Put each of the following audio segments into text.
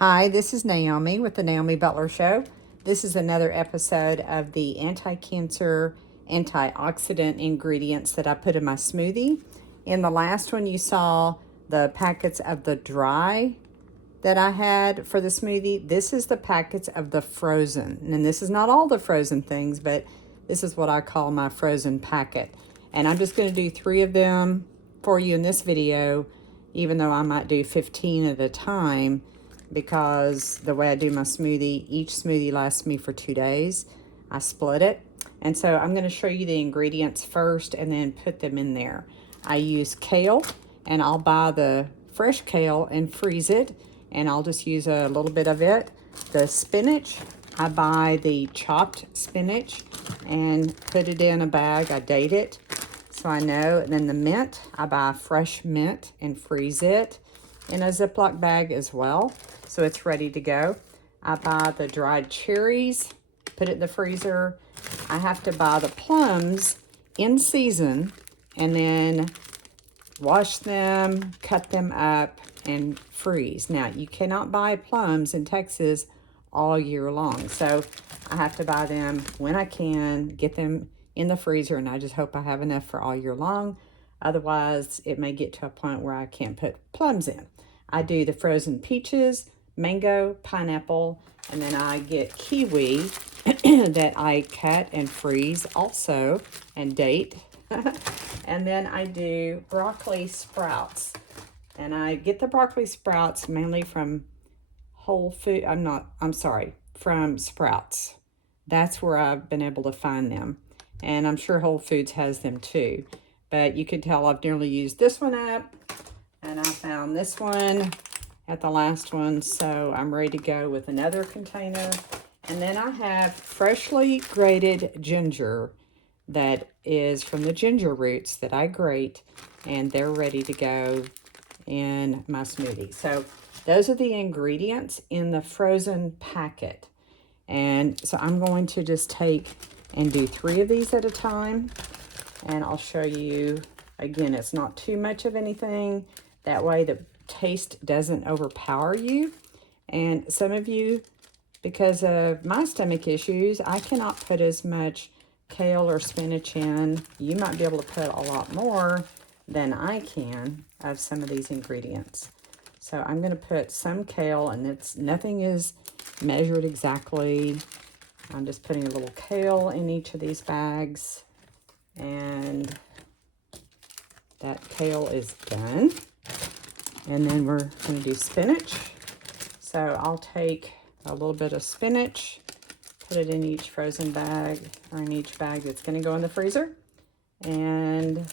Hi, this is Naomi with the Naomi Butler Show. This is another episode of the anti-cancer, antioxidant ingredients that I put in my smoothie. In the last one, you saw the packets of the dry that I had for the smoothie. This is the packets of the frozen. And this is not all the frozen things, but this is what I call my frozen packet. And I'm just going to do 3 of them for you in this video, even though I might do 15 at a time, because the way I do my smoothie, each smoothie lasts me for 2 days. I split it. And so I'm going to show you the ingredients first and then put them in there. I use kale, and I'll buy the fresh kale and freeze it, and I'll just use a little bit of it. The spinach, I buy the chopped spinach and put it in a bag. I date it so I know. And then the mint, I buy fresh mint and freeze it in a Ziploc bag as well, so it's ready to go. I buy the dried cherries, put it in the freezer. I have to buy the plums in season and then wash them, cut them up, and freeze. Now, you cannot buy plums in Texas all year long, so I have to buy them when I can, get them in the freezer, and I just hope I have enough for all year long. Otherwise, it may get to a point where I can't put plums in. I do the frozen peaches, mango, pineapple, and then I get kiwi that I cut and freeze also and date. And then I do broccoli sprouts. And I get the broccoli sprouts mainly from from Sprouts. That's where I've been able to find them. And I'm sure Whole Foods has them too. But you can tell I've nearly used this one up. And I found this one at the last one, so I'm ready to go with another container. And then I have freshly grated ginger that is from the ginger roots that I grate, and they're ready to go in my smoothie. So those are the ingredients in the frozen packet. And so I'm going to just take and do 3 of these at a time, and I'll show you. Again, it's not too much of anything. That way the taste doesn't overpower you. And some of you, because of my stomach issues, I cannot put as much kale or spinach in. You might be able to put a lot more than I can of some of these ingredients. So I'm going to put some kale, and nothing is measured exactly. I'm just putting a little kale in each of these bags, and that kale is done. And then we're going to do spinach. So I'll take a little bit of spinach, put it in each frozen bag, or in each bag that's going to go in the freezer. And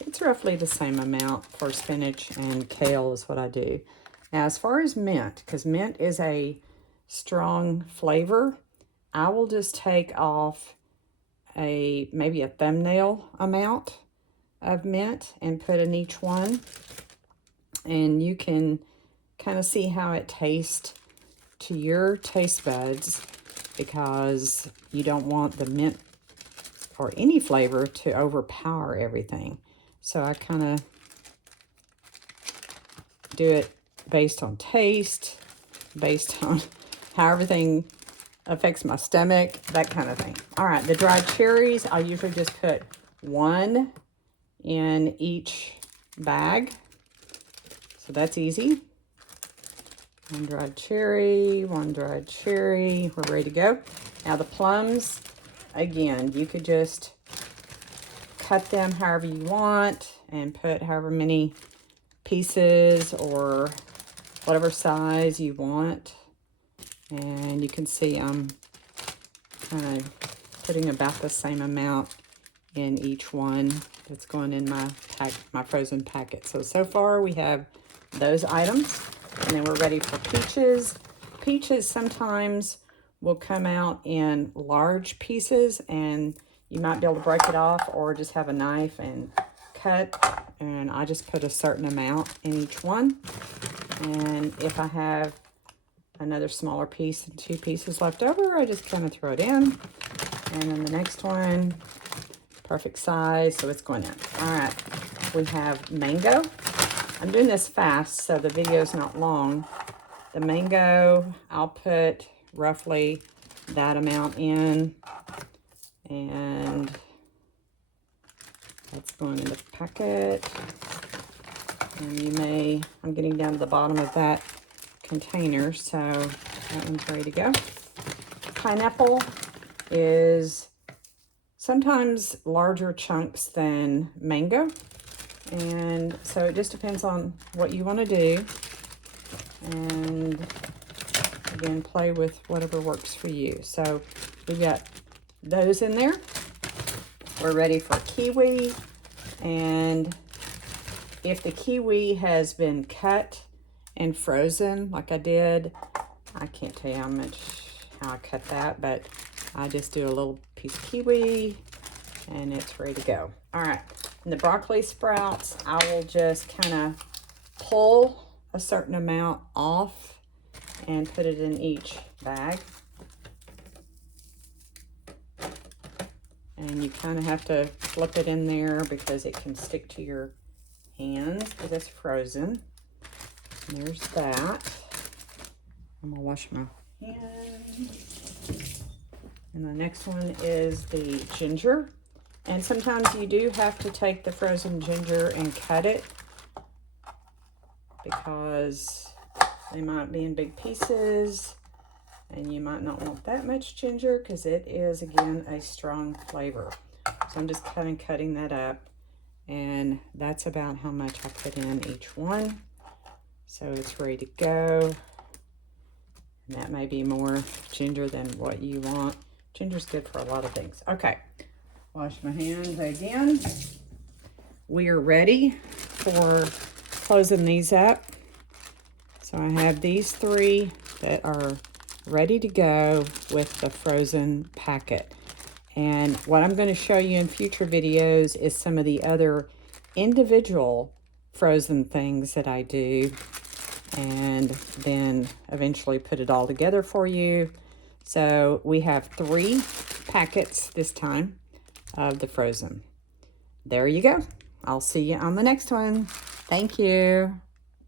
it's roughly the same amount for spinach and kale is what I do. Now, as far as mint, because mint is a strong flavor, I will just take off maybe a thumbnail amount of mint and put in each one, and you can kind of see how it tastes to your taste buds, because you don't want the mint or any flavor to overpower everything. So I kind of do it based on taste, based on how everything affects my stomach, that kind of thing. All right, the dried cherries, I usually just put 1 in each bag. So that's easy. 1 dried cherry, 1 dried cherry. We're ready to go. Now the plums, again, you could just cut them however you want and put however many pieces or whatever size you want. And you can see I'm kind of putting about the same amount in each one that's going in my frozen packet. So far we have those items, and then we're ready for peaches. Peaches sometimes will come out in large pieces, and you might be able to break it off or just have a knife and cut, and I just put a certain amount in each one. And if I have another smaller piece and 2 pieces left over, I just kind of throw it in. And then the next one, perfect size, so it's going in. All right, we have mango. I'm doing this fast, so the video's not long. The mango, I'll put roughly that amount in. And that's going in the packet. And you may, I'm getting down to the bottom of that container, so that one's ready to go. Pineapple is sometimes larger chunks than mango. And so it just depends on what you want to do. And again, play with whatever works for you. So we got those in there. We're ready for kiwi. And if the kiwi has been cut and frozen like I did, I can't tell you how I cut that, but I just do a little piece of kiwi and it's ready to go. All right, and the broccoli sprouts, I will just kind of pull a certain amount off and put it in each bag. And you kind of have to flip it in there because it can stick to your hands because it's frozen. And there's that. I'm gonna wash my hands. And the next one is the ginger. And sometimes you do have to take the frozen ginger and cut it because they might be in big pieces. And you might not want that much ginger because it is, again, a strong flavor. So I'm just kind of cutting that up. And that's about how much I put in each one. So it's ready to go. And that may be more ginger than what you want. Ginger's good for a lot of things. Okay, wash my hands again. We are ready for closing these up. So I have these three that are ready to go with the frozen packet. And what I'm going to show you in future videos is some of the other individual frozen things that I do, and then eventually put it all together for you. So we have 3 packets this time of the frozen. There you go. I'll see you on the next one. Thank you.